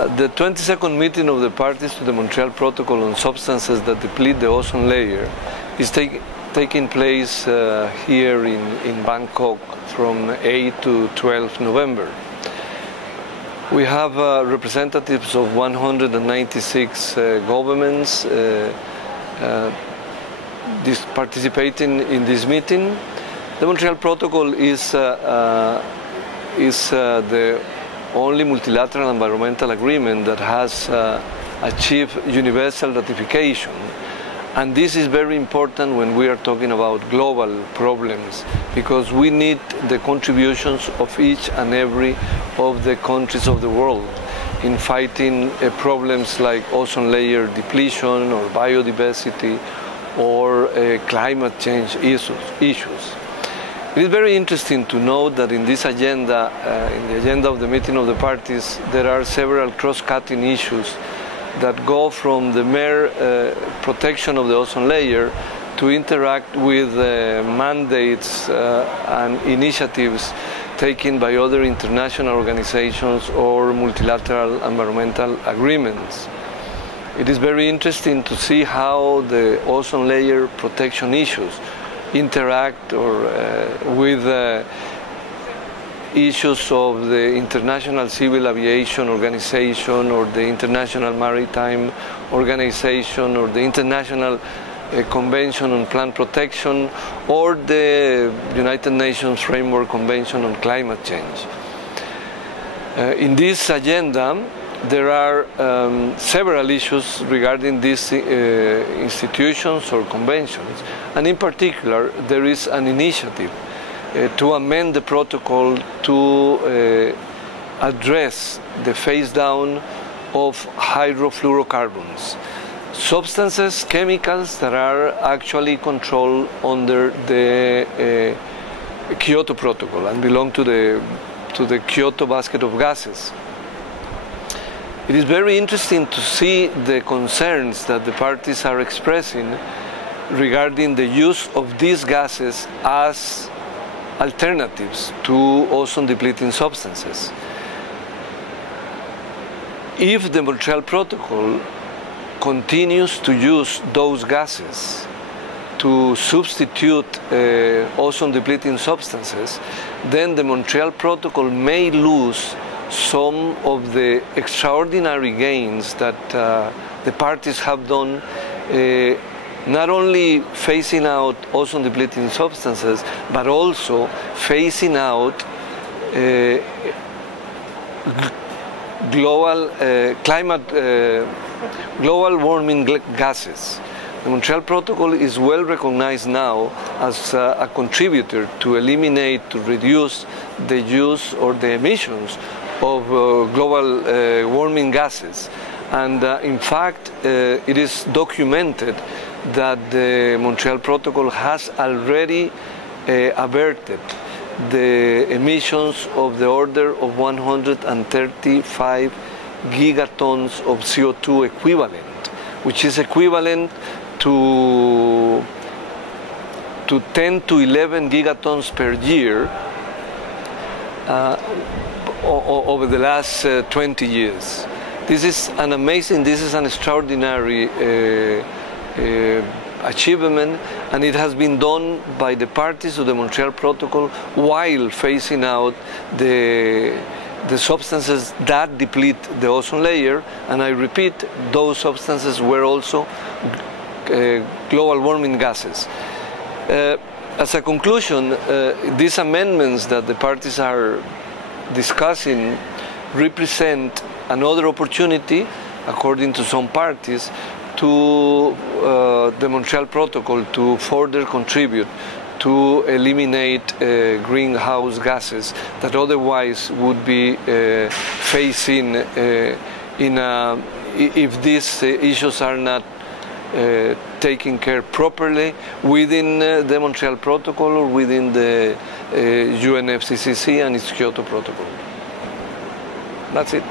The 22nd meeting of the parties to the Montreal Protocol on substances that deplete the ozone layer is taking place here in Bangkok from 8 to 12 November. We have representatives of 196 governments participating in this meeting. The Montreal Protocol is the only multilateral environmental agreement that has achieved universal ratification. And this is very important when we are talking about global problems, because we need the contributions of each and every of the countries of the world in fighting problems like ozone layer depletion or biodiversity or climate change issues. It is very interesting to note that in this agenda, in the agenda of the meeting of the parties, there are several cross-cutting issues that go from the mere protection of the ozone layer to interact with mandates and initiatives taken by other international organizations or multilateral environmental agreements. It is very interesting to see how the ozone layer protection issues interact with issues of the International Civil Aviation Organization or the International Maritime Organization or the International Convention on Plant Protection or the United Nations Framework Convention on Climate Change. In this agenda, there are several issues regarding these institutions or conventions, and in particular, there is an initiative to amend the protocol to address the phase down of hydrofluorocarbons, substances, chemicals that are actually controlled under the Kyoto Protocol and belong to the Kyoto basket of gases. It is very interesting to see the concerns that the parties are expressing regarding the use of these gases as alternatives to ozone-depleting substances. If the Montreal Protocol continues to use those gases to substitute ozone-depleting substances, then the Montreal Protocol may lose some of the extraordinary gains that the parties have done, not only phasing out ozone-depleting substances, but also phasing out global warming gases. The Montreal Protocol is well recognized now as a contributor to eliminate, to reduce the use or the emissions of global warming gases. And in fact, it is documented that the Montreal Protocol has already averted the emissions of the order of 135 gigatons of CO2 equivalent, which is equivalent to 10 to 11 gigatons per year over the last 20 years. This is an amazing, this is an extraordinary achievement, and it has been done by the parties of the Montreal Protocol while phasing out the substances that deplete the ozone layer. And I repeat, those substances were also global warming gases. As a conclusion, these amendments that the parties are discussing represent another opportunity, according to some parties, to the Montreal Protocol to further contribute to eliminate greenhouse gases that otherwise would be facing if these issues are not taken care properly within the Montreal Protocol or within the UNFCCC and its Kyoto Protocol. That's it.